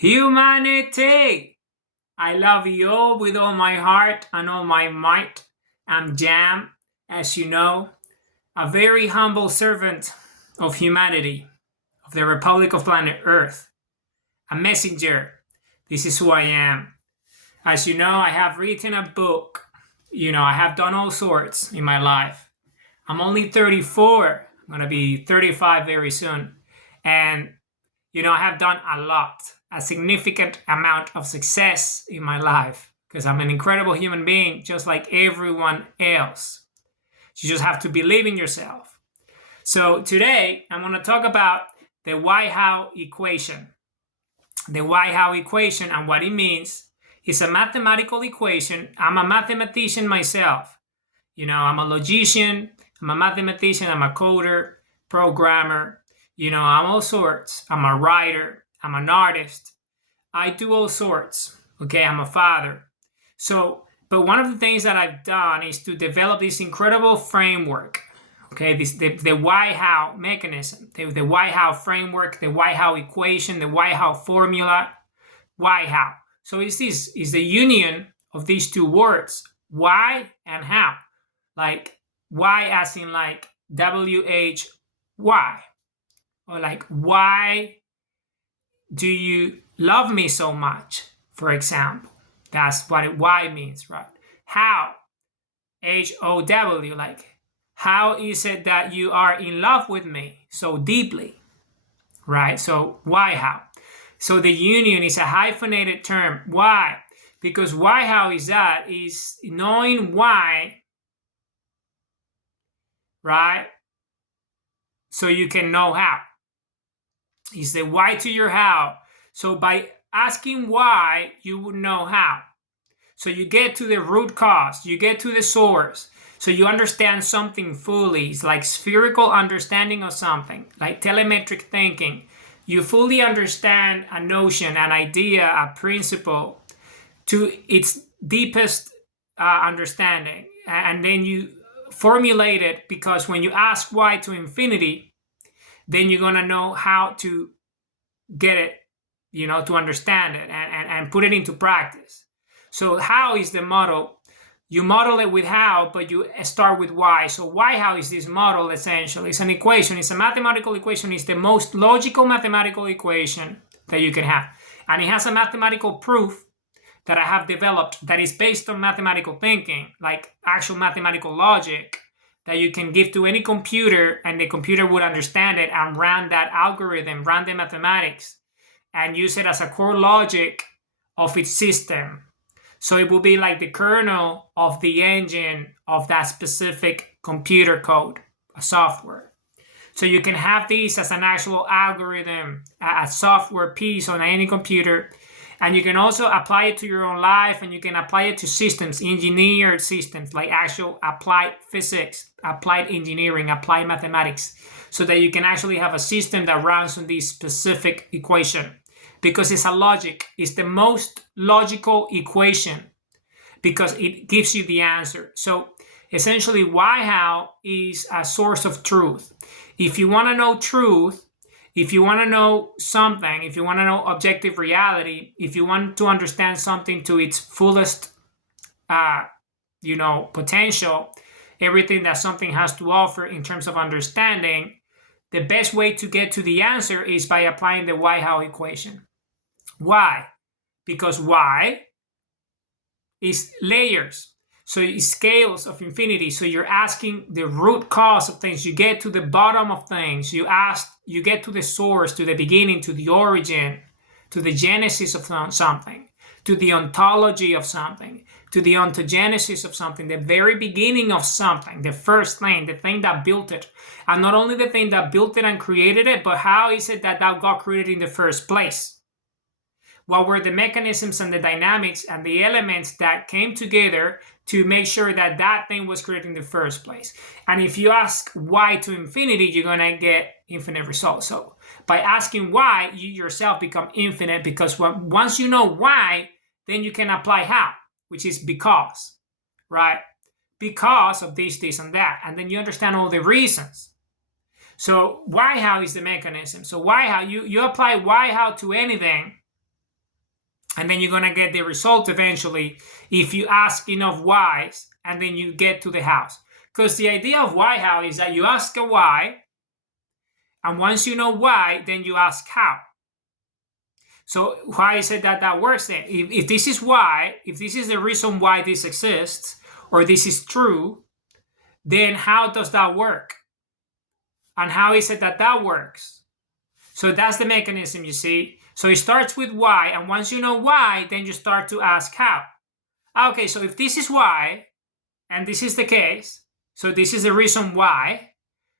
Humanity! I love you all with all my heart and all my might. I'm Jam, as you know, a very humble servant of humanity, of the Republic of Planet Earth, a messenger. This is who I am. As you know, I have written a book. I have done all sorts in my life. I'm only 34. I'm going to be 35 very soon. And I have done a significant amount of success in my life because I'm an incredible human being, just like everyone else. You just have to believe in yourself. So today, I'm going to talk about the why-how equation. The why-how equation and what it means is a mathematical equation. I'm a mathematician myself. I'm a logician, I'm a mathematician, I'm a coder, programmer. I'm all sorts. I'm a writer, I'm an artist. I do all sorts. Okay, I'm a father. But one of the things that I've done is to develop this incredible framework. Okay, the why-how mechanism, the why-how framework, the why-how equation, the why-how formula, why-how. So it's the union of these two words, why and how. Like why as in like W-H-Y. Or like, why do you love me so much, for example? That's what why means, right? How, H-O-W, like, how is it that you are in love with me so deeply, right? So why, how? So the union is a hyphenated term. Why? Because why, how is that? Is knowing why, right? So you can know how. Is the why to your how. So by asking why, you would know how. So you get to the root cause, you get to the source. So you understand something fully. It's like spherical understanding of something, like telemetric thinking. You fully understand a notion, an idea, a principle to its deepest understanding. And then you formulate it, because when you ask why to infinity, then you're going to know how to get it, to understand it and put it into practice. So how is the model. You model it with how, but you start with why. So why, how is this model essentially? It's an equation. It's a mathematical equation. It's the most logical mathematical equation that you can have. And it has a mathematical proof that I have developed that is based on mathematical thinking, like actual mathematical logic, that you can give to any computer and the computer would understand it and run that algorithm, run the mathematics, and use it as a core logic of its system. So it will be like the kernel of the engine of that specific computer code, a software. So you can have these as an actual algorithm, a software piece on any computer. And you can also apply it to your own life, and you can apply it to systems, engineered systems, like actual applied physics, applied engineering, applied mathematics, so that you can actually have a system that runs on this specific equation. Because it's a logic, it's the most logical equation, because it gives you the answer. So essentially, why, how is a source of truth. If you want to know truth, if you want to know something, if you want to know objective reality, if you want to understand something to its fullest, potential, everything that something has to offer in terms of understanding, the best way to get to the answer is by applying the why-how equation. Why? Because why is layers. So it's scales of infinity. So you're asking the root cause of things. You get to the bottom of things. You get to the source, to the beginning, to the origin, to the genesis of something, to the ontology of something, to the ontogenesis of something, the very beginning of something, the first thing, the thing that built it. And not only the thing that built it and created it, but how is it that got created in the first place? What were the mechanisms and the dynamics and the elements that came together to make sure that that thing was created in the first place? And if you ask why to infinity, you're going to get infinite results. So by asking why, you yourself become infinite, because once you know why, then you can apply how, which is because, right? Because of this, and that. And then you understand all the reasons. So why, how is the mechanism. So why, how, you apply why, how to anything, And then you're going to get the result eventually if you ask enough whys, and then you get to the hows. Because the idea of why how is that you ask a why, and once you know why, then you ask how. So why is it that that works then? If this is why, if this is the reason why this exists, or this is true, then how does that work? And how is it that that works? So that's the mechanism, you see. So it starts with why, and once you know why, then you start to ask how. Okay, so if this is why, and this is the case, so this is the reason why,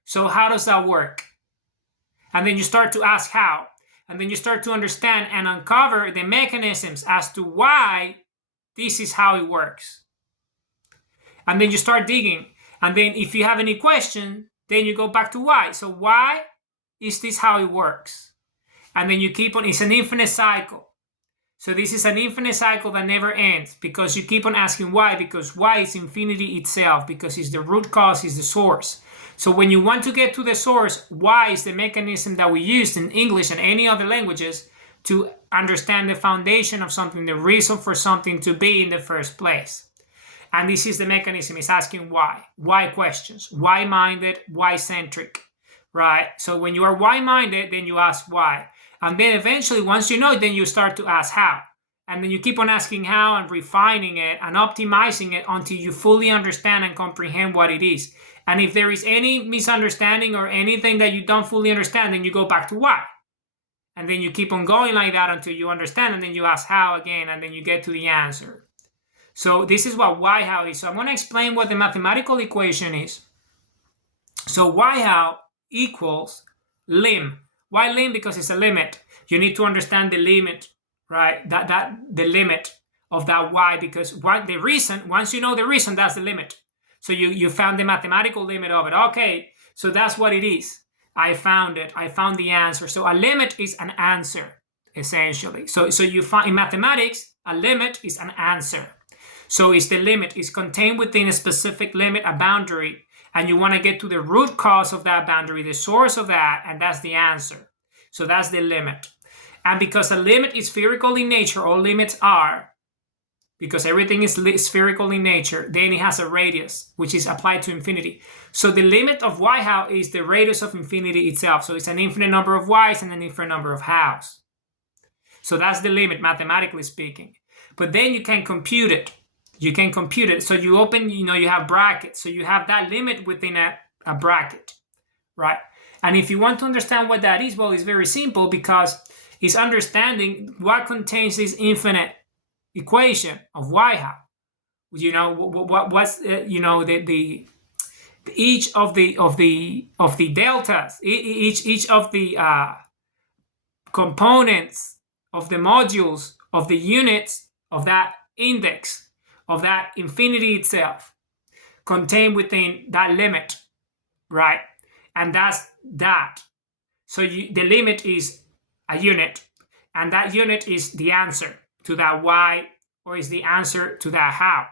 so how does that work? And then you start to ask how, and then you start to understand and uncover the mechanisms as to why this is how it works. And then you start digging, and then if you have any question, then you go back to why. So why is this how it works? And then you keep on, it's an infinite cycle. So this is an infinite cycle that never ends, because you keep on asking why, because why is infinity itself, because it's the root cause, is the source. So when you want to get to the source, why is the mechanism that we use in English and any other languages to understand the foundation of something, the reason for something to be in the first place. And this is the mechanism, is asking why questions, why-minded, why-centric, right? So when you are why-minded, then you ask why. And then eventually, once you know it, then you start to ask how. And then you keep on asking how and refining it and optimizing it until you fully understand and comprehend what it is. And if there is any misunderstanding or anything that you don't fully understand, then you go back to why. And then you keep on going like that until you understand, and then you ask how again, and then you get to the answer. So this is what why how is. So I'm going to explain what the mathematical equation is. So why how equals lim. Why lim? Because it's a limit. You need to understand the limit, right? That the limit of that why, because what the reason, once you know the reason, that's the limit. So you found the mathematical limit of it. Okay, so that's what it is. I found it. I found the answer. So a limit is an answer, essentially. So you find in mathematics, a limit is an answer. So it's the limit. It's contained within a specific limit, a boundary, and you want to get to the root cause of that boundary, the source of that, and that's the answer. So that's the limit. And because a limit is spherical in nature, all limits are, because everything is spherical in nature, then it has a radius, which is applied to infinity. So the limit of y how is the radius of infinity itself. So it's an infinite number of y's and an infinite number of hows. So that's the limit, mathematically speaking. But then you can compute it. You can compute it. So you open, you have brackets. So you have that limit within a bracket, right? And if you want to understand what that is, well, it's very simple, because it's understanding what contains this infinite equation of y how. What's the each of the deltas, each of the components of the modules of the units of that index of that infinity itself contained within that limit, right? And that's that. So the limit is a unit, and that unit is the answer to that why, or is the answer to that how.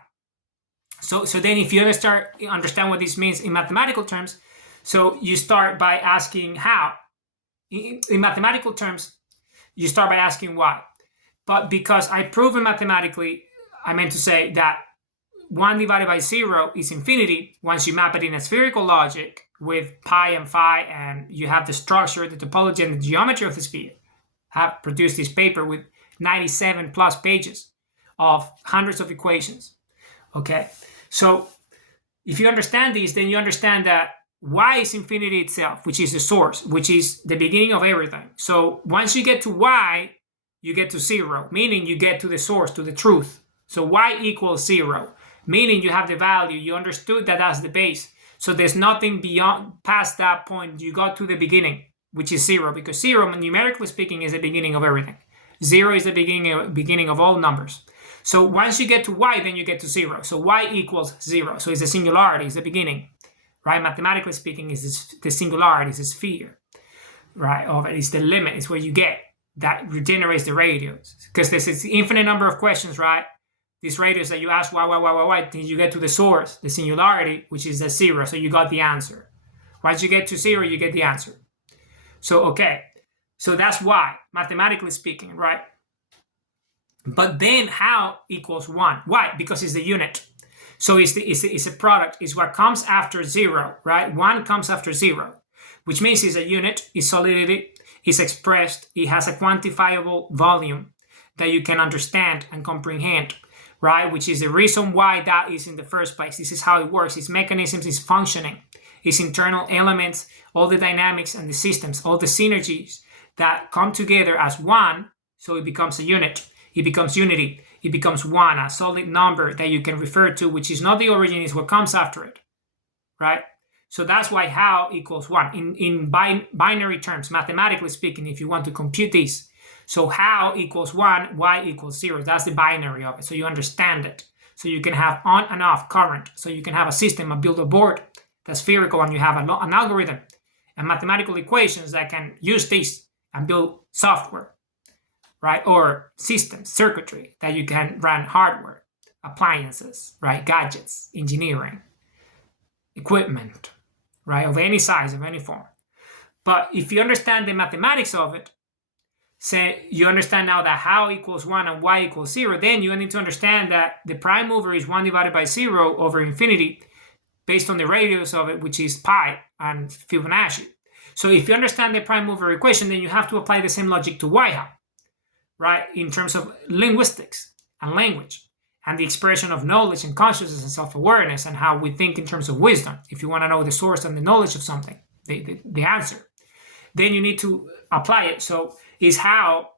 So then if you start understand what this means in mathematical terms, so you start by asking how. In mathematical terms, you start by asking why. But because I proven mathematically, I meant to say that 1 divided by 0 is infinity once you map it in a spherical logic with pi and phi, and you have the structure, the topology, and the geometry of the sphere. Have produced this paper with 97 plus pages of hundreds of equations. Okay, so if you understand these, then you understand that y is infinity itself, which is the source, which is the beginning of everything. So once you get to y, you get to 0, meaning you get to the source, to the truth. So y equals 0, meaning you have the value. You understood that that's the base. So there's nothing beyond, past that point. You got to the beginning, which is 0, because 0, numerically speaking, is the beginning of everything. 0 is the beginning of all numbers. So once you get to y, then you get to 0. So y equals 0. So it's the singularity, it's the beginning, right? Mathematically speaking, is the singularity, is the sphere, right? Of it is the limit. It's where you get that regenerates the radius, because there's an infinite number of questions, right? This radius that you ask why, then you get to the source, the singularity, which is the 0. So you got the answer. Once you get to 0, you get the answer. So okay, so that's why, mathematically speaking, right? But then how equals 1. Why? Because it's the unit. So it's a product. It's what comes after 0, right? 1 comes after 0, which means it's a unit, it's solidity, it's expressed, it has a quantifiable volume that you can understand and comprehend, right? Which is the reason why that is in the first place. This is how it works. Its mechanisms, its functioning, its internal elements, all the dynamics and the systems, all the synergies that come together as one, so it becomes a unit. It becomes unity. It becomes one, a solid number that you can refer to, which is not the origin, is what comes after it, right? So that's why how equals 1. In binary terms, mathematically speaking, if you want to compute this, so how equals 1, y equals 0. That's the binary of it, so you understand it. So you can have on and off current. So you can have a system, build a board that's spherical, and you have an algorithm and mathematical equations that can use this and build software, right? Or systems, circuitry that you can run hardware, appliances, right? Gadgets, engineering, equipment, right? Of any size, of any form. But if you understand the mathematics of it, say you understand now that how equals 1 and y equals 0, then you need to understand that the prime mover is 1 divided by 0 over infinity based on the radius of it, which is pi and Fibonacci. So if you understand the prime mover equation, then you have to apply the same logic to y-how, right? In terms of linguistics and language and the expression of knowledge and consciousness and self-awareness and how we think in terms of wisdom. If you want to know the source and the knowledge of something, the answer, then you need to apply it. So is how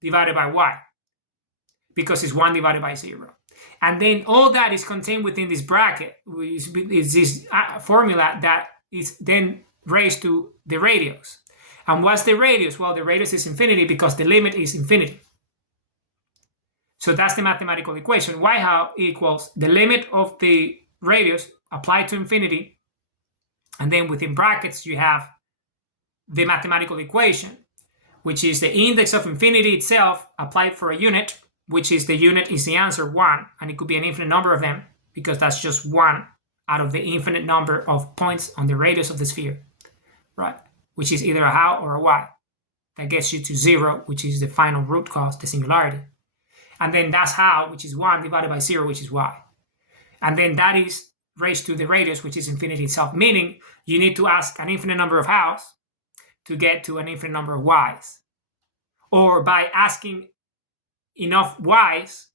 divided by y, because it's 1 divided by 0. And then all that is contained within this bracket, which is this formula that is then raised to the radius. And what's the radius? Well, the radius is infinity because the limit is infinity. So that's the mathematical equation. Y-how equals the limit of the radius applied to infinity. And then within brackets, you have the mathematical equation, which is the index of infinity itself applied for a unit, which is the unit is the answer 1. And it could be an infinite number of them because that's just 1 out of the infinite number of points on the radius of the sphere, right? Which is either a how or a y. That gets you to 0, which is the final root cause, the singularity. And then that's how, which is 1 divided by 0, which is y. And then that is raised to the radius, which is infinity itself, meaning you need to ask an infinite number of hows to get to an infinite number of y's. Or by asking enough y's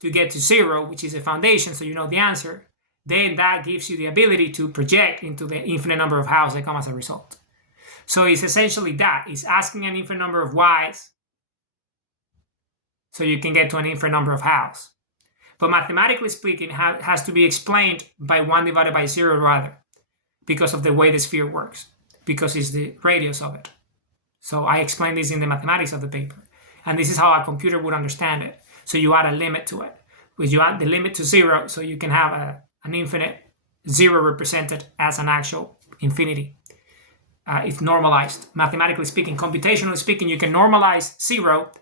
to get to 0, which is a foundation, so you know the answer, then that gives you the ability to project into the infinite number of hows that come as a result. So it's essentially that. It's asking an infinite number of y's so you can get to an infinite number of hows. But mathematically speaking, it has to be explained by 1 divided by 0 rather, because of the way the sphere works, because it's the radius of it. So I explain this in the mathematics of the paper. And this is how a computer would understand it. So you add a limit to it. Because you add the limit to 0, so you can have an infinite 0 represented as an actual infinity. It's normalized. Mathematically speaking, computationally speaking, you can normalize 0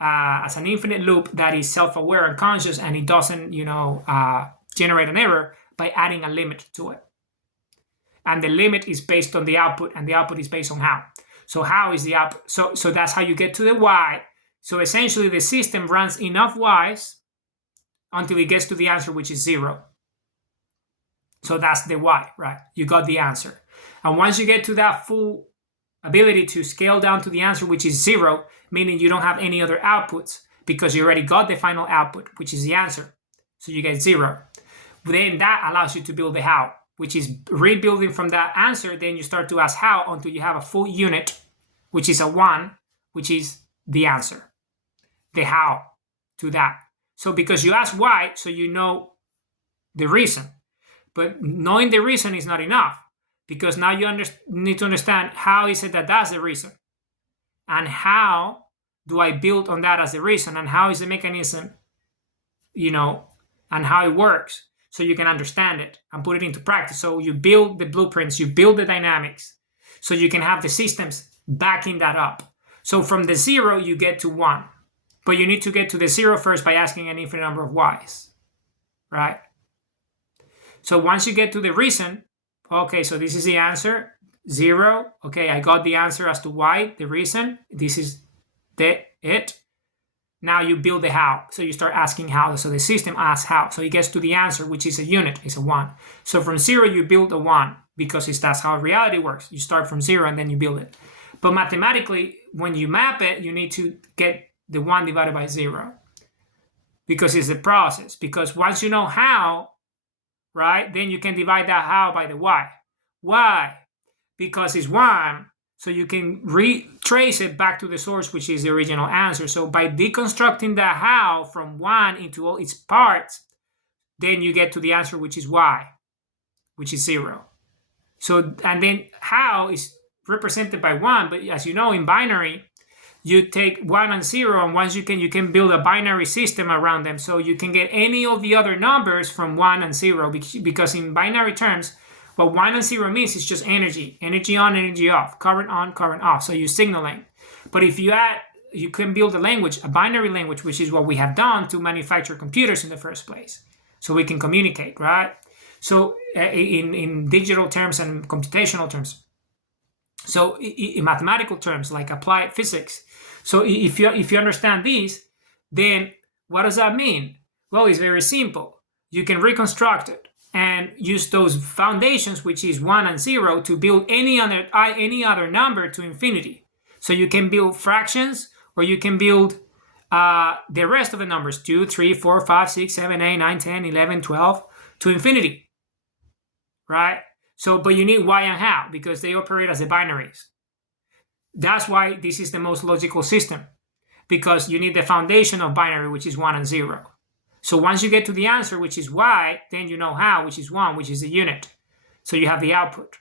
as an infinite loop that is self-aware and conscious, and it doesn't, generate an error by adding a limit to it. And the limit is based on the output, and the output is based on how. So how is the output? So that's how you get to the y. So essentially, the system runs enough y's until it gets to the answer, which is 0. So that's the y, right? You got the answer. And once you get to that full ability to scale down to the answer, which is 0, meaning you don't have any other outputs because you already got the final output, which is the answer. So you get 0. Then that allows you to build the how, which is rebuilding from that answer. Then you start to ask how until you have a full unit, which is a 1, which is the answer, the how to that. So because you ask why, so you know the reason. But knowing the reason is not enough, because now you need to understand how is it that that's the reason, and how do I build on that as the reason, and how is the mechanism, and how it works, so you can understand it and put it into practice. So you build the blueprints, you build the dynamics, so you can have the systems backing that up. So from the 0, you get to 1, but you need to get to the 0 first by asking an infinite number of y's, right? So once you get to the reason, okay, so this is the answer, 0. Okay, I got the answer as to why, the reason. This is it. now you build the how. So you start asking how. So the system asks how. So it gets to the answer, which is a unit, is a 1. So from 0, you build a 1 because that's how reality works. You start from 0 and then you build it. But mathematically, when you map it, you need to get the 1 divided by 0 because it's the process. Because once you know how, right, then you can divide that how by the y. Why? Because it's 1. So you can retrace it back to the source, which is the original answer. So by deconstructing the how from 1 into all its parts, then you get to the answer, which is y, which is 0. So, and then how is represented by 1, but as you know, in binary, you take 1 and 0, and once you can build a binary system around them. So you can get any of the other numbers from 1 and 0, because in binary terms, what 1 and 0 means is just energy on, energy off, current on, current off. So you're signaling. But if you add, you can build a language, a binary language, which is what we have done to manufacture computers in the first place. So we can communicate, right? So in digital terms and computational terms. So in mathematical terms, like applied physics. So if you understand these, then what does that mean? Well, it's very simple. You can reconstruct it and use those foundations, which is 1 and 0, to build any other number to infinity. So you can build fractions, or you can build the rest of the numbers, 2, 3, 4, 5, 6, 7, 8, 9, 10, 11, 12, to infinity, right? So, but you need why and how, because they operate as the binaries. That's why this is the most logical system, because you need the foundation of binary, which is 1 and 0. So once you get to the answer, which is y, then you know how, which is 1, which is the unit. So you have the output.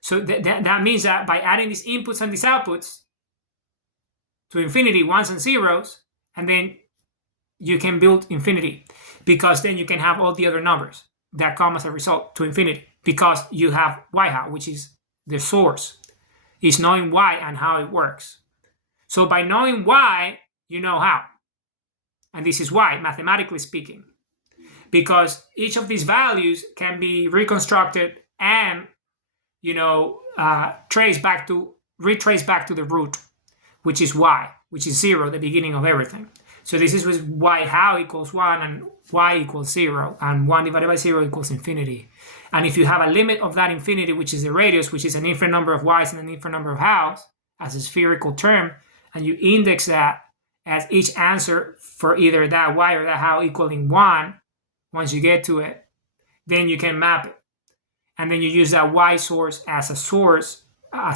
So that means that by adding these inputs and these outputs to infinity, ones and zeros, and then you can build infinity, because then you can have all the other numbers that come as a result to infinity, because you have y how, which is the source. Is knowing why and how it works. So by knowing why, you know how. And this is why, mathematically speaking, because each of these values can be reconstructed and, retrace back to the root, which is y, which is 0, the beginning of everything. So this is y how equals 1 and y equals 0, and 1 divided by 0 equals infinity. And if you have a limit of that infinity, which is the radius, which is an infinite number of y's and an infinite number of how's, as a spherical term, and you index that as each answer for either that y or that how equaling 1, once you get to it, then you can map it. And then you use that y source, as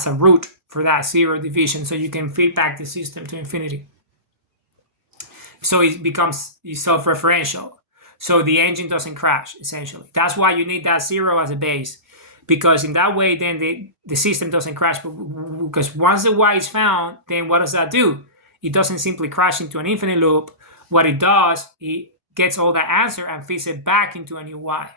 a root for that 0 division, so you can feed back the system to infinity. So it becomes self-referential. So the engine doesn't crash, essentially. That's why you need that 0 as a base, because in that way, then the system doesn't crash. Because once the y is found, then what does that do? It doesn't simply crash into an infinite loop. What it does, it gets all that answer and feeds it back into a new y.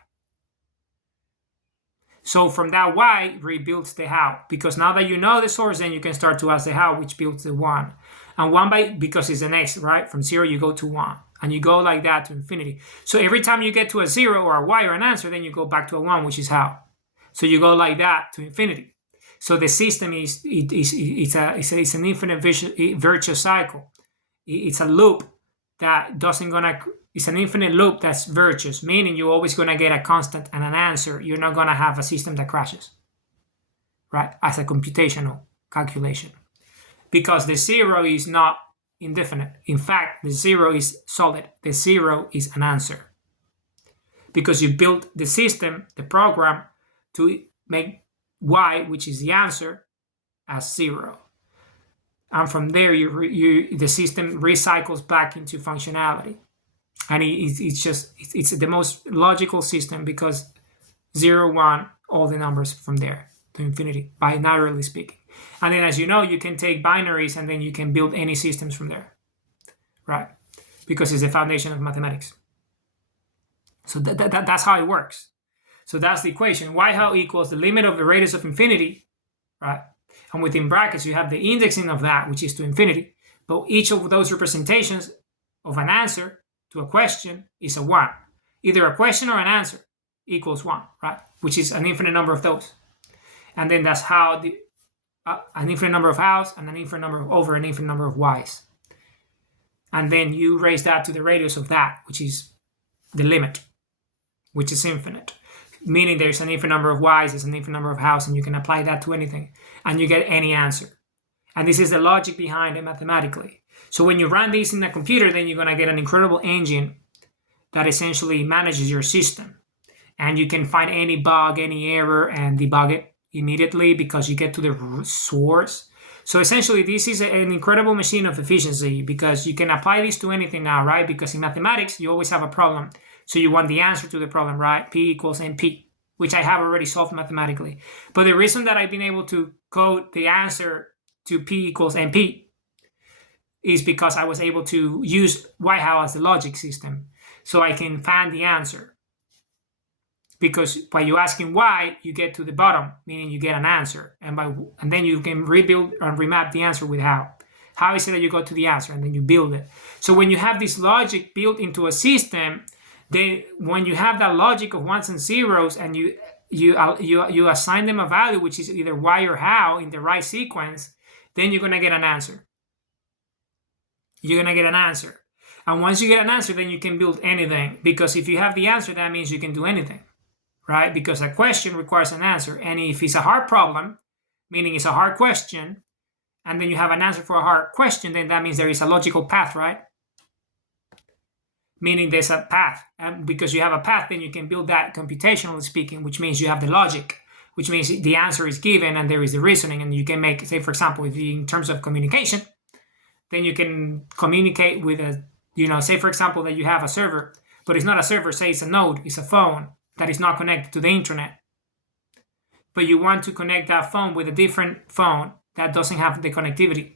So from that y, rebuilds the how. Because now that you know the source, then you can start to ask the how, which builds the 1. And because it's the next, right? From 0, you go to 1. And you go like that to infinity. So every time you get to a 0 or a y or an answer, then you go back to a 1, which is how. So you go like that to infinity. So the system is an infinite virtuous cycle. It's a loop that it's an infinite loop that's virtuous, meaning you're always gonna get a constant and an answer. You're not gonna have a system that crashes, right? As a computational calculation, because the 0 is not indefinite. In fact, the 0 is solid. The 0 is an answer, because you built the system, the program, to make y, which is the answer, as 0. And from there, the system recycles back into functionality. And it's the most logical system, because 0, 1, all the numbers from there to infinity, binarily speaking. And then, as you know, you can take binaries and then you can build any systems from there, right? Because it's the foundation of mathematics. So that's how it works. So that's the equation. Y how equals the limit of the radius of infinity, right? And within brackets, you have the indexing of that, which is to infinity. But each of those representations of an answer to a question is a 1. Either a question or an answer equals 1, right? Which is an infinite number of those. And then that's how an infinite number of hows and an infinite number of over an infinite number of y's. And then you raise that to the radius of that, which is the limit, which is infinite. Meaning there's an infinite number of y's, there's an infinite number of how's, and you can apply that to anything, and you get any answer. And this is the logic behind it mathematically. So when you run this in a computer, then you're going to get an incredible engine that essentially manages your system. And you can find any bug, any error, and debug it immediately because you get to the source. So essentially, this is an incredible machine of efficiency because you can apply this to anything now, right? Because in mathematics, you always have a problem. So you want the answer to the problem, right? P equals NP, which I have already solved mathematically. But the reason that I've been able to code the answer to P equals NP is because I was able to use White-How as the logic system. So I can find the answer. Because by you asking why, you get to the bottom, meaning you get an answer. And then you can rebuild and remap the answer with how. How is it that you go to the answer and then you build it? So when you have this logic built into a system, then when you have that logic of ones and zeros and you assign them a value, which is either why or how in the right sequence, then you're going to get an answer. You're going to get an answer. And once you get an answer, then you can build anything. Because if you have the answer, that means you can do anything, right? Because a question requires an answer. And if it's a hard problem, meaning it's a hard question, and then you have an answer for a hard question, then that means there is a logical path, right? Meaning there's a path. And because you have a path, then you can build that computationally speaking, which means you have the logic, which means the answer is given and there is the reasoning. And you can make, say, for example, if you, in terms of communication, then you can communicate with a, say, for example, that you have a server, but it's not a server, say it's a node, it's a phone that is not connected to the internet. But you want to connect that phone with a different phone that doesn't have the connectivity.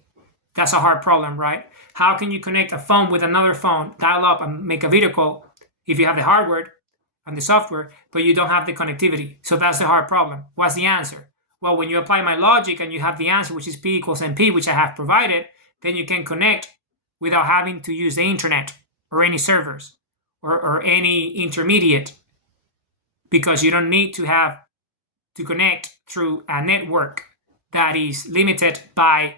That's a hard problem, right? How can you connect a phone with another phone, dial up and make a video call if you have the hardware and the software, but you don't have the connectivity? So that's the hard problem. What's the answer? Well, when you apply my logic and you have the answer, which is P equals NP, which I have provided, then you can connect without having to use the internet or any servers or any intermediate, because you don't need to have to connect through a network that is limited by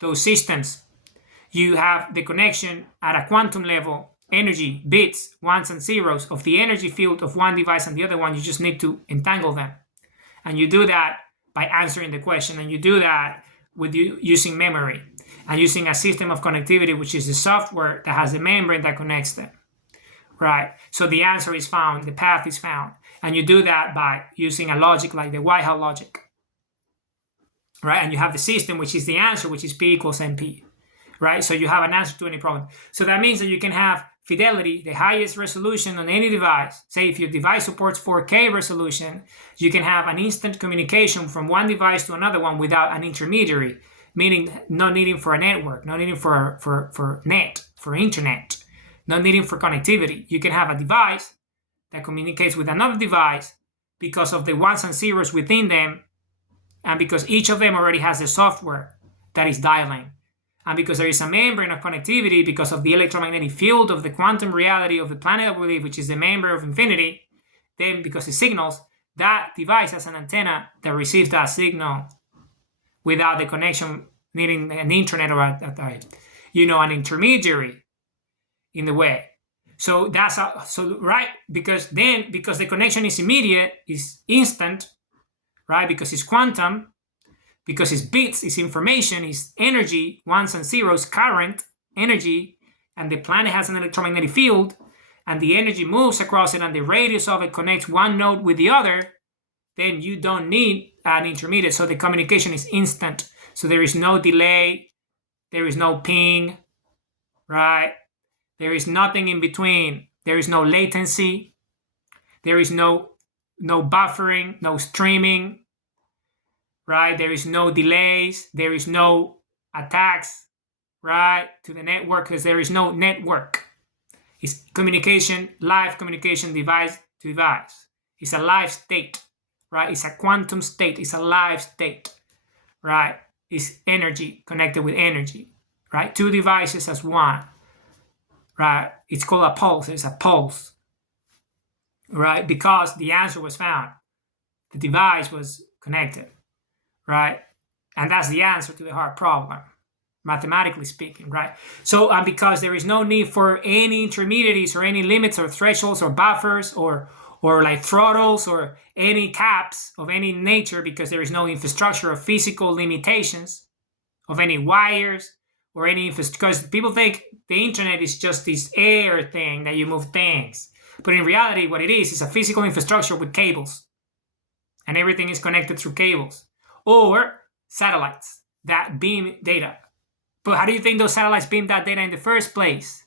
those systems. You have the connection at a quantum level, energy, bits, ones and zeros of the energy field of one device and the other one. You just need to entangle them. And you do that by answering the question. And you do that with using memory and using a system of connectivity, which is the software that has the membrane that connects them. Right? So the answer is found, the path is found. And you do that by using a logic like the White-How logic. Right? And you have the system, which is the answer, which is P equals NP. Right? So you have an answer to any problem. So that means that you can have fidelity, the highest resolution on any device. Say if your device supports 4K resolution, you can have an instant communication from one device to another one without an intermediary, meaning not needing for a network, not needing for net, for internet, not needing for connectivity. You can have a device that communicates with another device because of the ones and zeros within them, and because each of them already has the software that is dialing. And because there is a membrane of connectivity because of the electromagnetic field of the quantum reality of the planet that we live, which is the membrane of infinity, then because it signals, that device has an antenna that receives that signal without the connection needing an internet or an intermediary in the way. So that's right, because the connection is immediate, is instant, right? Because it's quantum, because it's bits, it's information, it's energy, ones and zeros, current, energy, and the planet has an electromagnetic field, and the energy moves across it, and the radius of it connects one node with the other, then you don't need an intermediate. So the communication is instant. So there is no delay, there is no ping, right? There is nothing in between. There is no latency. There is no buffering, no streaming, right? There is no delays. There is no attacks, right, to the network, because there is no network. It's communication, live communication device to device. It's a live state, right? It's a quantum state. It's a live state, right? It's energy connected with energy, right? Two devices as one. Right, it's called a pulse. It's a pulse, right? Because the answer was found, the device was connected, right? And that's the answer to the hard problem, mathematically speaking, right? So because there is no need for any intermediaries or any limits or thresholds or buffers or like throttles or any caps of any nature, because there is no infrastructure or physical limitations of any wires or any because people think the internet is just this air thing that you move things, but in reality what it is a physical infrastructure with cables, and everything is connected through cables or satellites that beam data. But how do you think those satellites beam that data in the first place?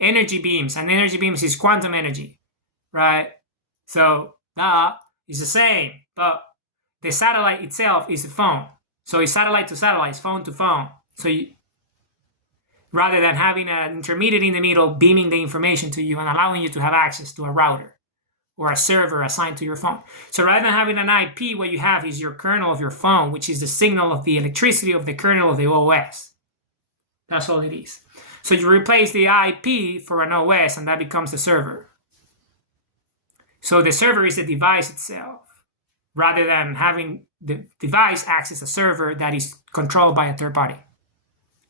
Energy beams, and energy beams is quantum energy, right? So that is the same, but the satellite itself is the phone. So it's satellite to satellite, it's phone to phone. So rather than having an intermediate in the middle beaming the information to you and allowing you to have access to a router or a server assigned to your phone. So rather than having an IP, what you have is your kernel of your phone, which is the signal of the electricity of the kernel of the OS. That's all it is. So you replace the IP for an OS, and that becomes the server. So the server is the device itself, rather than having the device access a server that is controlled by a third party,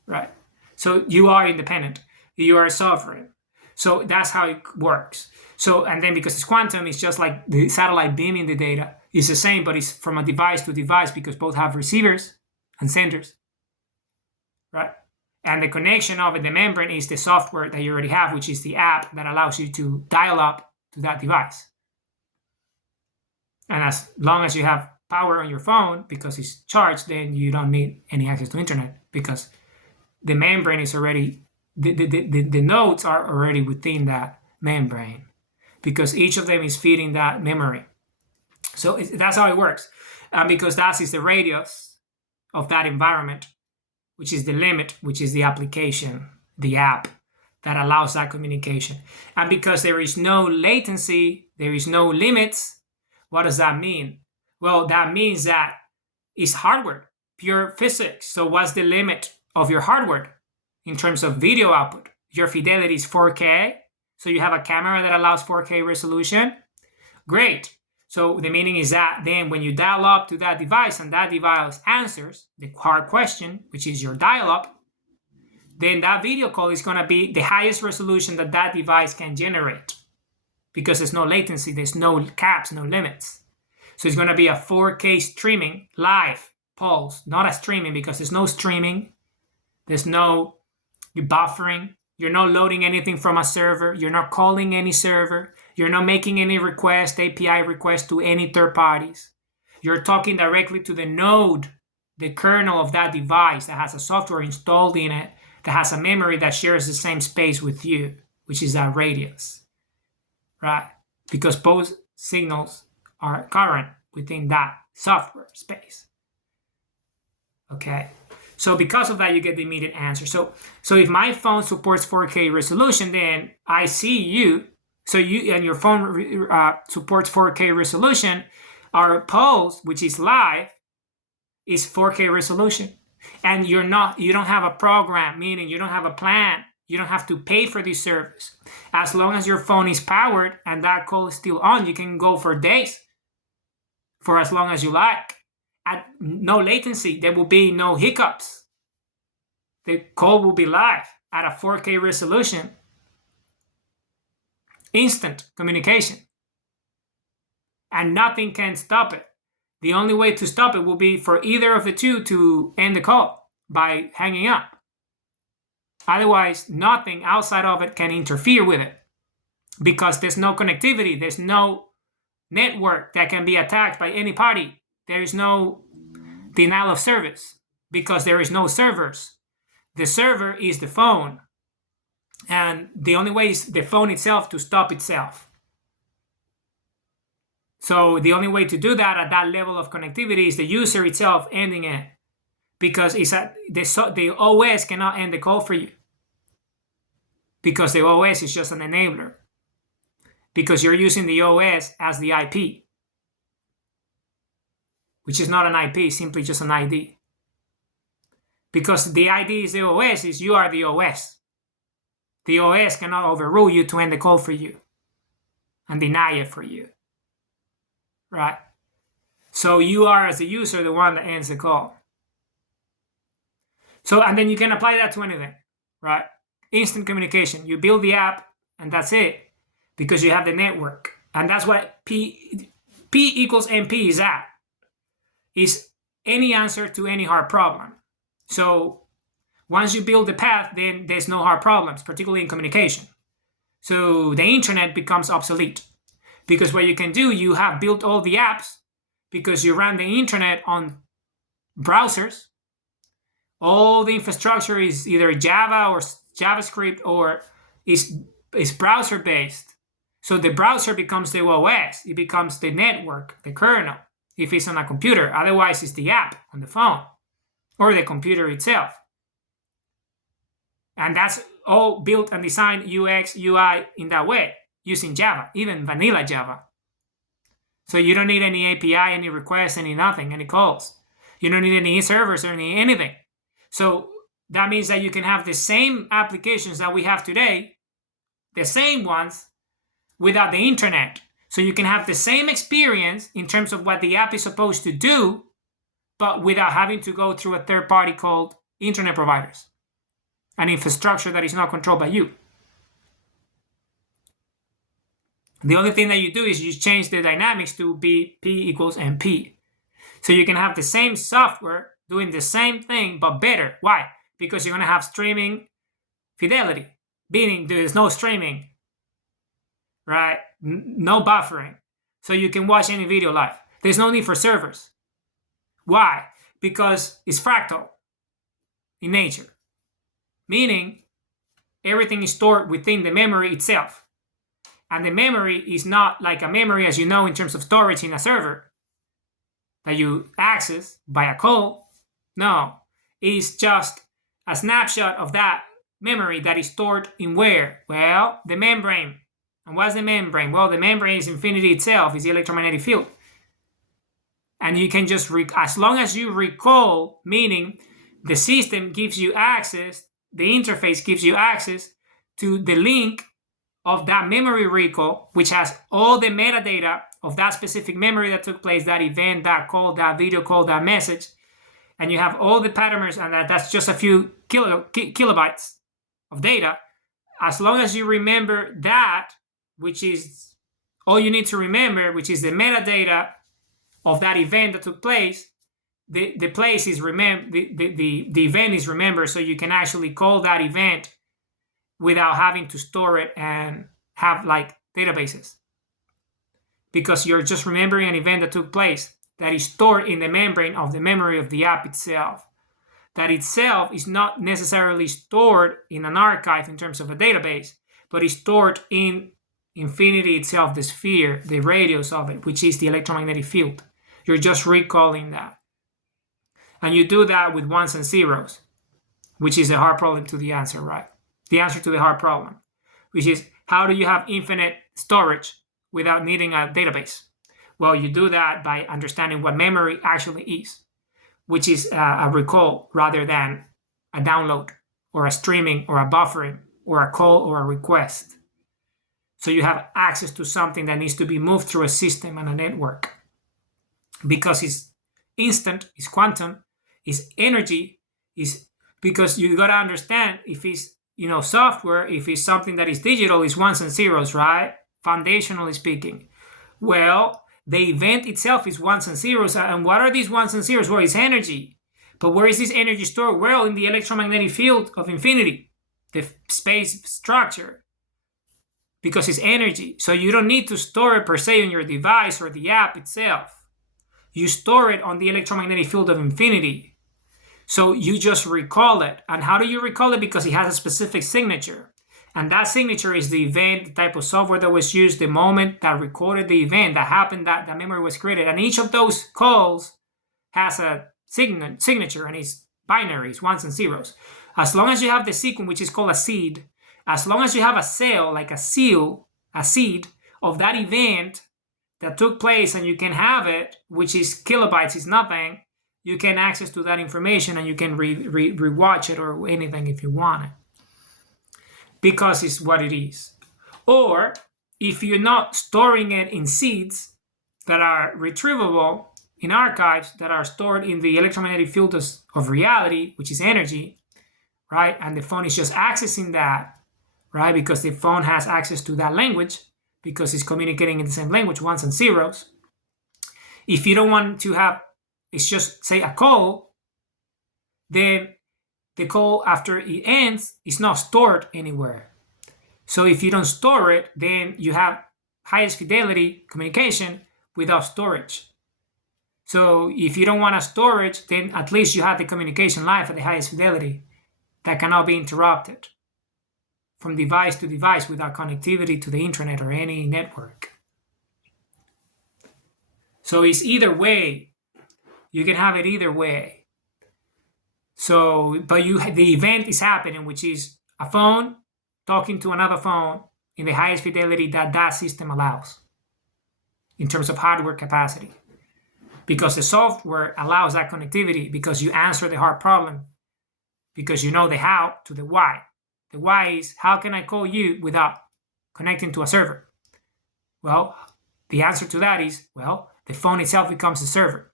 right? So you are independent. You are sovereign. So that's how it works. So, and then because it's quantum, it's just like the satellite beaming the data. It's the same, but it's from a device to device because both have receivers and senders, right? And the connection of the membrane is the software that you already have, which is the app that allows you to dial up to that device. And as long as you have power on your phone because it's charged, then you don't need any access to internet because the membrane is already, the nodes are already within that membrane because each of them is feeding that memory. So that's how it works. Because that is the radius of that environment, which is the limit, which is the application, the app that allows that communication. And because there is no latency, there is no limits, what does that mean? Well, that means that it's hardware, pure physics. So what's the limit of your hardware in terms of video output? Your fidelity is 4K. So you have a camera that allows 4K resolution. Great. So the meaning is that then when you dial up to that device and that device answers the hard question, which is your dial up, then that video call is going to be the highest resolution that that device can generate because there's no latency, there's no caps, no limits. So it's going to be a 4K streaming live pulse, not a streaming because there's no streaming, there's no buffering, you're not loading anything from a server, you're not calling any server, you're not making any request, API request to any third parties. You're talking directly to the node, the kernel of that device that has a software installed in it, that has a memory that shares the same space with you, which is that radius, right? Because both signals are current within that software space. Okay. So because of that, you get the immediate answer. So if my phone supports 4K resolution, then I see you. So you and your phone supports 4K resolution. Our pulse, which is live, is 4K resolution. And you don't have a program, meaning you don't have a plan. You don't have to pay for this service. As long as your phone is powered and that call is still on, you can go for days, for as long as you like. At no latency, there will be no hiccups. The call will be live at a 4K resolution. Instant communication. And nothing can stop it. The only way to stop it will be for either of the two to end the call by hanging up. Otherwise, nothing outside of it can interfere with it because there's no connectivity, there's no network that can be attacked by any party. There is no denial of service because there is no servers. The server is the phone, and the only way is the phone itself to stop itself. So the only way to do that at that level of connectivity is the user itself ending it, because the OS cannot end the call for you because the OS is just an enabler, because you're using the OS as the IP, which is not an IP, simply just an ID. Because the ID is the OS, is you are the OS. The OS cannot overrule you to end the call for you and deny it for you, right? So you are, as a user, the one that ends the call. So, and then you can apply that to anything, right? Instant communication. You build the app and that's it, because you have the network. And that's what P equals NP is at, is any answer to any hard problem. So once you build the path, then there's no hard problems, particularly in communication. So the internet becomes obsolete, because what you can do, you have built all the apps because you run the internet on browsers. All the infrastructure is either Java or JavaScript or is browser based. So the browser becomes the OS. It becomes the network, the kernel, if it's on a computer. Otherwise, it's the app on the phone or the computer itself. And that's all built and designed UX, UI in that way, using Java, even vanilla Java. So you don't need any API, any requests, any nothing, any calls. You don't need any servers or anything. So that means that you can have the same applications that we have today, the same ones, without the internet. So you can have the same experience in terms of what the app is supposed to do, but without having to go through a third party called internet providers, an infrastructure that is not controlled by you. The only thing that you do is you change the dynamics to be P equals NP. So you can have the same software doing the same thing, but better. Why? Because you're going to have streaming fidelity, meaning there's no streaming, right? No buffering. So you can watch any video live. There's no need for servers. Why? Because it's fractal in nature, meaning everything is stored within the memory itself. And the memory is not like a memory, as you know, in terms of storage in a server that you access by a call. No, it's just a snapshot of that memory that is stored in where? Well, the membrane. And what's the membrane? Well, the membrane is infinity itself, is the electromagnetic field. And you can just, as long as you recall, meaning the system gives you access, the interface gives you access to the link of that memory recall, which has all the metadata of that specific memory that took place, that event, that call, that video call, that message. And you have all the parameters, and that's just a few kilobytes of data. As long as you remember that, which is all you need to remember, which is the metadata of that event that took place, the place is the event is remembered, so you can actually call that event without having to store it and have like databases, because you're just remembering an event that took place that is stored in the membrane of the memory of the app itself. That itself is not necessarily stored in an archive in terms of a database, but is stored in infinity itself, the sphere, the radius of it, which is the electromagnetic field. You're just recalling that. And you do that with ones and zeros, which is a hard problem to the answer, right? The answer to the hard problem, which is how do you have infinite storage without needing a database? Well, you do that by understanding what memory actually is, which is a recall rather than a download or a streaming or a buffering or a call or a request. So you have access to something that needs to be moved through a system and a network, because it's instant, it's quantum, it's energy, is because you got to understand, if it's software, if it's something that is digital, it's ones and zeros, right? Foundationally speaking. Well, the event itself is ones and zeros. And what are these ones and zeros? Well, it's energy. But where is this energy stored? Well, in the electromagnetic field of infinity, the space structure, because it's energy. So you don't need to store it per se on your device or the app itself. You store it on the electromagnetic field of infinity. So you just recall it. And how do you recall it? Because it has a specific signature. And that signature is the event, the type of software that was used, the moment that recorded the event that happened, that the memory was created. And each of those calls has a signature, and it's binary, it's ones and zeros. As long as you have the sequence, which is called a seed, as long as you have a cell, like a seed of that event that took place, and you can have it, which is kilobytes, is nothing, you can access to that information, and you can rewatch it or anything if you want it, because it's what it is. Or if you're not storing it in seeds that are retrievable in archives that are stored in the electromagnetic field of reality, which is energy, right? And the phone is just accessing that, right? Because the phone has access to that language because it's communicating in the same language, ones and zeros. If you don't want to have, it's just say a call, then the call after it ends is not stored anywhere. So if you don't store it, then you have highest fidelity communication without storage. So if you don't want a storage, then at least you have the communication live at the highest fidelity that cannot be interrupted from device to device without connectivity to the internet or any network. So it's either way. You can have it either way. So, but the event is happening, which is a phone talking to another phone in the highest fidelity that system allows in terms of hardware capacity. Because the software allows that connectivity because you answer the hard problem, because you know the how to the why. The why is, how can I call you without connecting to a server? Well, the answer to that is, well, the phone itself becomes a server.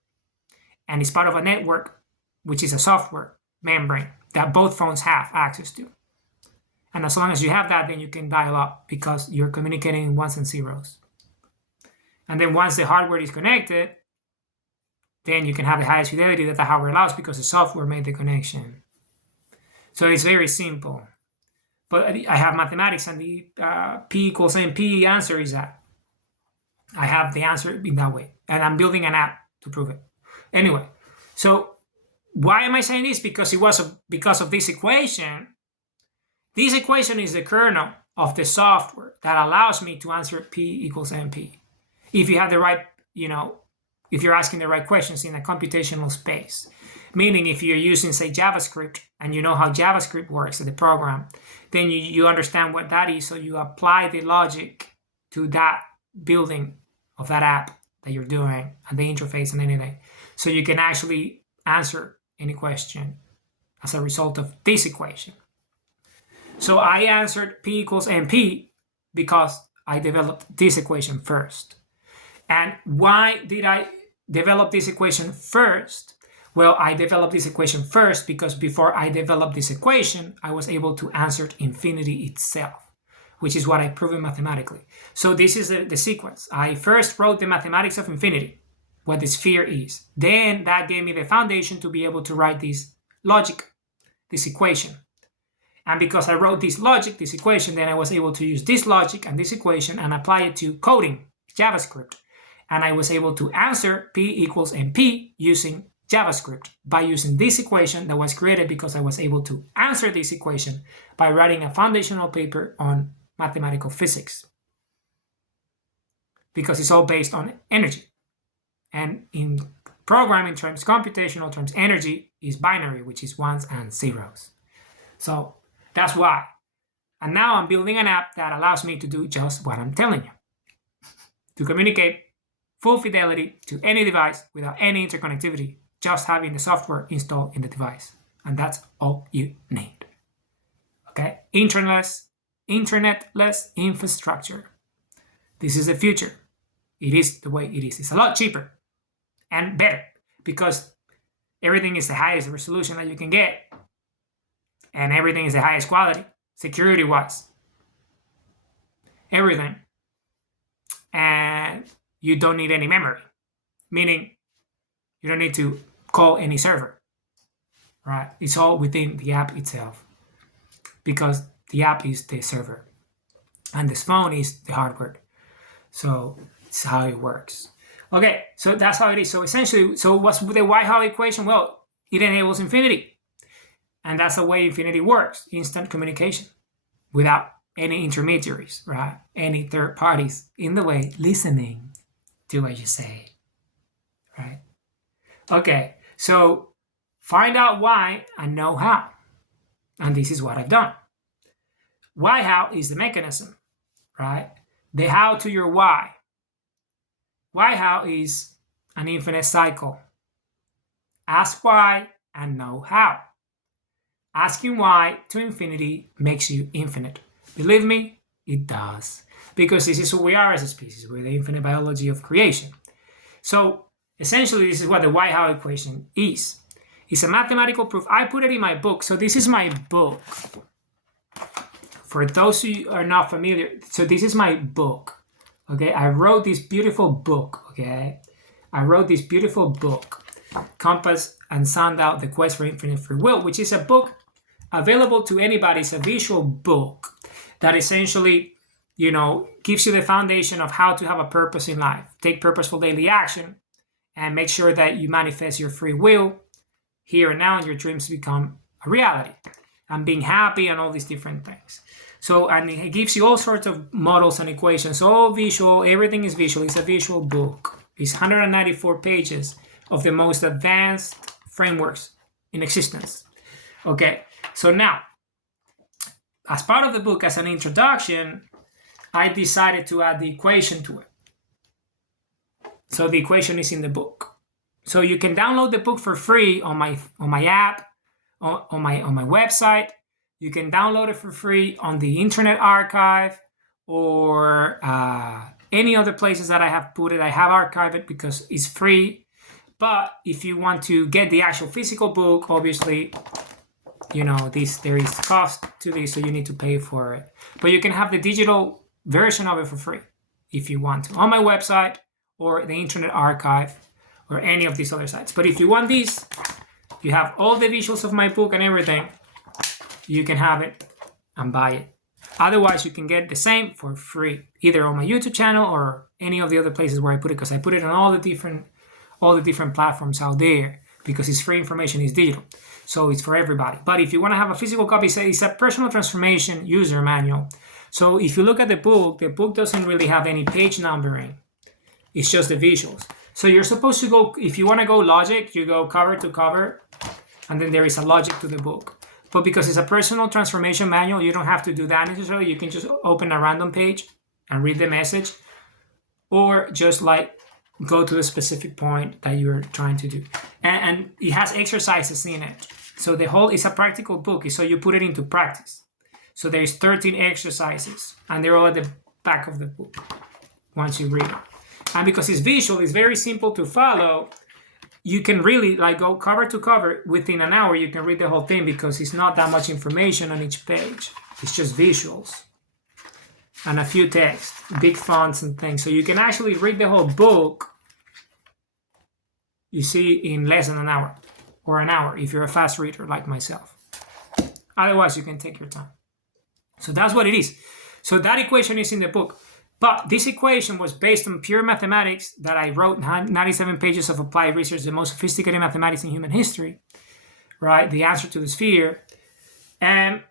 And it's part of a network, which is a software membrane that both phones have access to. And as long as you have that, then you can dial up because you're communicating in ones and zeros. And then once the hardware is connected, then you can have the highest fidelity that the hardware allows because the software made the connection. So it's very simple. But I have mathematics, and the P equals NP answer is that. I have the answer in that way. And I'm building an app to prove it. Anyway, so why am I saying this? Because it was because of this equation. This equation is the kernel of the software that allows me to answer P equals NP. If you have the right, if you're asking the right questions in a computational space. Meaning if you're using, say, JavaScript, and you know how JavaScript works in the program, then you understand what that is. So you apply the logic to that building of that app that you're doing and the interface and anything. So you can actually answer any question as a result of this equation. So I answered P equals NP because I developed this equation first. And why did I develop this equation first? Well, I developed this equation first because before I developed this equation, I was able to answer infinity itself, which is what I proven mathematically. So this is the sequence. I first wrote the mathematics of infinity, what the sphere is. Then that gave me the foundation to be able to write this logic, this equation. And because I wrote this logic, this equation, then I was able to use this logic and this equation and apply it to coding, JavaScript. And I was able to answer P equals NP using JavaScript by using this equation that was created because I was able to answer this equation by writing a foundational paper on mathematical physics. Because it's all based on energy. And in programming terms, computational terms, energy is binary, which is ones and zeros. So that's why. And now I'm building an app that allows me to do just what I'm telling you. To communicate full fidelity to any device without any interconnectivity, just having the software installed in the device. And that's all you need. Okay? Internetless infrastructure. This is the future. It is the way it is. It's a lot cheaper and better because everything is the highest resolution that you can get. And everything is the highest quality, security-wise. Everything. And you don't need any memory. Meaning, you don't need to call any server. Right? It's all within the app itself. Because the app is the server. And this phone is the hardware. So, it's how it works. Okay, so that's how it is. So essentially, what's the why-how equation? Well, it enables infinity. And that's the way infinity works, instant communication, without any intermediaries, right? Any third parties in the way, listening to what you say, right? Okay, so find out why and know how. And this is what I've done. Why, how is the mechanism, right? The how to your why. Why, how is an infinite cycle. Ask why and know how. Asking why to infinity makes you infinite. Believe me, it does. Because this is who we are as a species. We're the infinite biology of creation. So essentially, this is what the why-how equation is. It's a mathematical proof. I put it in my book. So this is my book. For those who are not familiar, so this is my book. Okay, I wrote this beautiful book. Okay, I wrote this beautiful book, Compass and Sandow: The Quest for Infinite Free Will, which is a book available to anybody. It's a visual book that essentially, gives you the foundation of how to have a purpose in life, take purposeful daily action, and make sure that you manifest your free will here and now, and your dreams become a reality, and being happy and all these different things. So, and it gives you all sorts of models and equations, all visual, everything is visual. It's a visual book. It's 194 pages of the most advanced frameworks in existence. Okay, so now, as part of the book, as an introduction, I decided to add the equation to it. So the equation is in the book. So you can download the book for free on my app, on my website. You can download it for free on the Internet Archive or any other places that I have put it. I have archived it because it's free. But if you want to get the actual physical book, obviously, there is cost to this, so you need to pay for it. But you can have the digital version of it for free if you want to, on my website or the Internet Archive or any of these other sites. But if you want these, you have all the visuals of my book and everything. You can have it and buy it. Otherwise, you can get the same for free, either on my YouTube channel or any of the other places where I put it, because I put it on all the different platforms out there, because it's free information, it's digital. So it's for everybody. But if you want to have a physical copy, it's a personal transformation user manual. So if you look at the book doesn't really have any page numbering. It's just the visuals. So you're supposed to go, if you want to go logic, you go cover to cover, and then there is a logic to the book. But because it's a personal transformation manual, you don't have to do that necessarily. You can just open a random page and read the message, or just go to the specific point that you're trying to do. And it has exercises in it. So it's a practical book, so you put it into practice. So there's 13 exercises, and they're all at the back of the book once you read it. And because it's visual, it's very simple to follow. You can really go cover to cover within an hour. You can read the whole thing because it's not that much information on each page. It's just visuals and a few text, big fonts and things. So you can actually read the whole book, you see, in less than an hour, or an hour if you're a fast reader like myself. Otherwise, you can take your time. So that's what it is. So that equation is in the book. But this equation was based on pure mathematics that I wrote 97 pages of applied research, the most sophisticated mathematics in human history, right? The answer to the sphere. And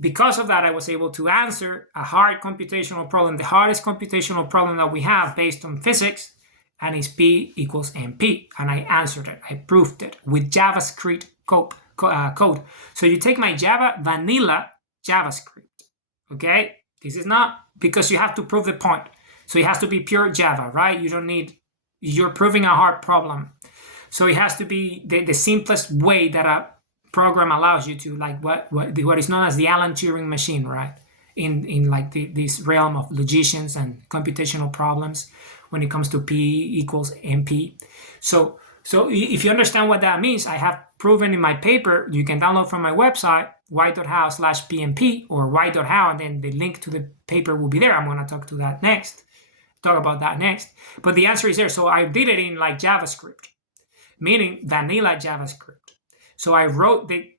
because of that, I was able to answer a hard computational problem, the hardest computational problem that we have based on physics, and it's P equals MP. And I answered it. I proved it with JavaScript code. So you take my vanilla JavaScript, okay? This is not, because you have to prove the point. So it has to be pure Java, right? You're proving a hard problem. So it has to be the simplest way that a program allows you to, what is known as the Alan Turing machine, right? In this realm of logicians and computational problems when it comes to P equals MP. So if you understand what that means, I have proven in my paper. You can download from my website, y.how/PMP or y.how, and then the link to the paper will be there. I'm going to talk about that next. But the answer is there. So I did it in JavaScript, meaning vanilla JavaScript. So I wrote the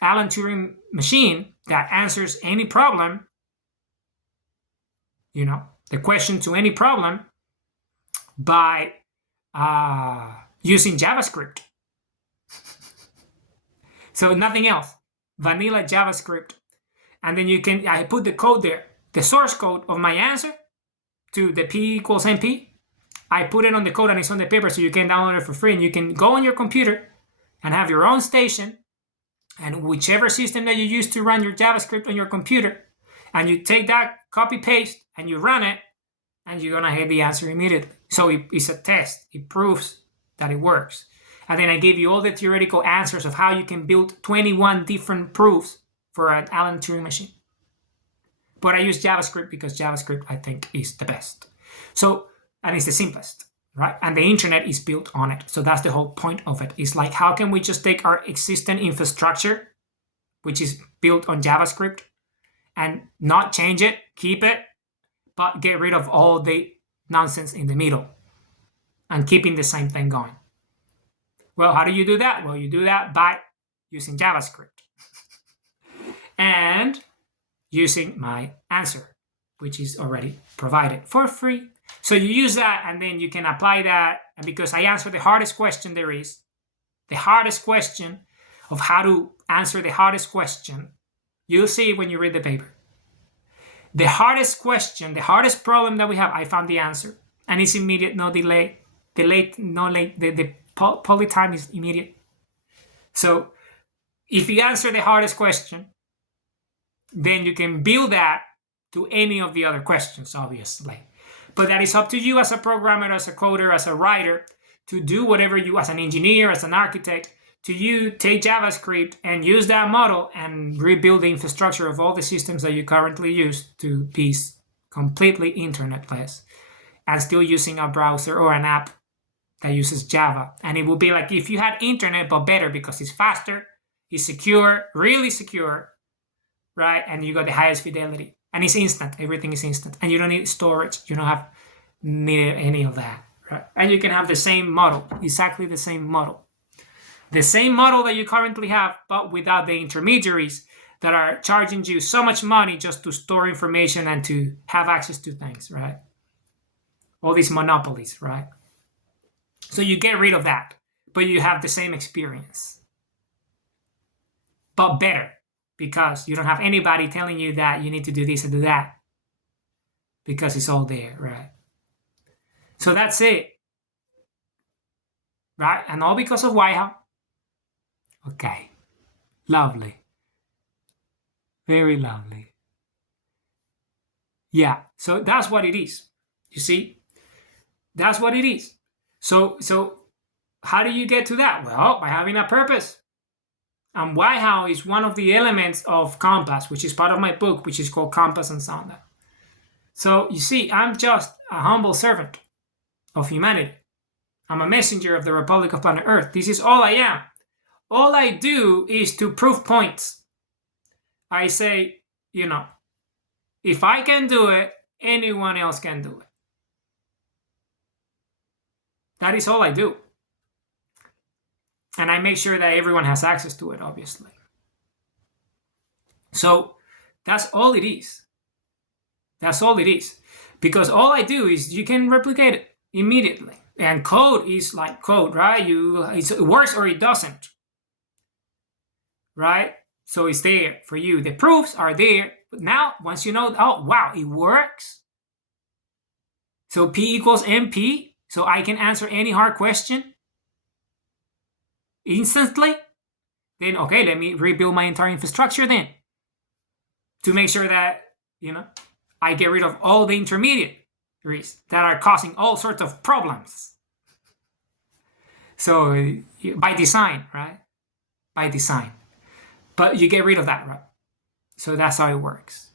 Alan Turing machine that answers any problem, the question to any problem, by using JavaScript. So nothing else, vanilla JavaScript. And then I put the code there, the source code of my answer to the P equals MP. I put it on the code and it's on the paper, so you can download it for free. And you can go on your computer and have your own station, and whichever system that you use to run your JavaScript on your computer, and you take that, copy paste, and you run it, and you're gonna get the answer immediately. So it's a test. It proves that it works. And then I gave you all the theoretical answers of how you can build 21 different proofs for an Alan Turing machine. But I use JavaScript because JavaScript, I think, is the best. So, and it's the simplest, right? And the internet is built on it. So that's the whole point of it. It's like, how can we just take our existing infrastructure, which is built on JavaScript, and not change it, keep it, but get rid of all the nonsense in the middle and keeping the same thing going. Well, how do you do that? Well, you do that by using JavaScript and using my answer, which is already provided for free. So you use that, and then you can apply that. And because I answer the hardest question there is, the hardest question of how to answer the hardest question, you'll see when you read the paper. The hardest question, the hardest problem that we have, I found the answer. And it's immediate, no delay. The poly time is immediate. So if you answer the hardest question, then you can build that to any of the other questions, obviously. But that is up to you as a programmer, as a coder, as a writer, to do whatever you, as an engineer, as an architect, to you take JavaScript and use that model and rebuild the infrastructure of all the systems that you currently use to be completely internetless and still using a browser or an app that uses Java. And it will be like if you had internet, but better because it's faster, it's secure, really secure, right? And you got the highest fidelity. And it's instant. Everything is instant. And you don't need storage. You don't need any of that, right? And you can have the same model, exactly the same model. The same model that you currently have, but without the intermediaries that are charging you so much money just to store information and to have access to things, right? All these monopolies, right? So you get rid of that, but you have the same experience, but better, because you don't have anybody telling you that you need to do this and do that, because it's all there, right? So that's it, right? And all because of Whitehouse. Okay, lovely, very lovely. Yeah, so that's what it is. You see, that's what it is. So how do you get to that? Well, by having a purpose. And Whitehouse is one of the elements of Compass, which is part of my book, which is called Compass and Sound. So you see, I'm just a humble servant of humanity. I'm a messenger of the Republic of Planet Earth. This is all I am. All I do is to prove points. I say, you know, if I can do it, anyone else can do it. That is all I do. And I make sure that everyone has access to it, obviously. So that's all it is. That's all it is. Because all I do is you can replicate it immediately. And code is like code, right? It works or it doesn't. Right? So it's there for you. The proofs are there. But now, once you know, oh, wow, it works. So P equals MP. So I can answer any hard question instantly. Then, okay, let me rebuild my entire infrastructure then to make sure that, you know, I get rid of all the intermediaries that are causing all sorts of problems. So by design, right? By design. But you get rid of that, right? So that's how it works.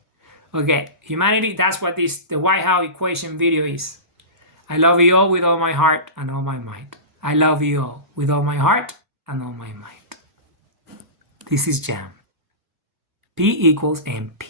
Okay, humanity, that's what the Whitehouse equation video is. I love you all with all my heart and all my might. I love you all with all my heart and all my might. This is Jam. P equals MP.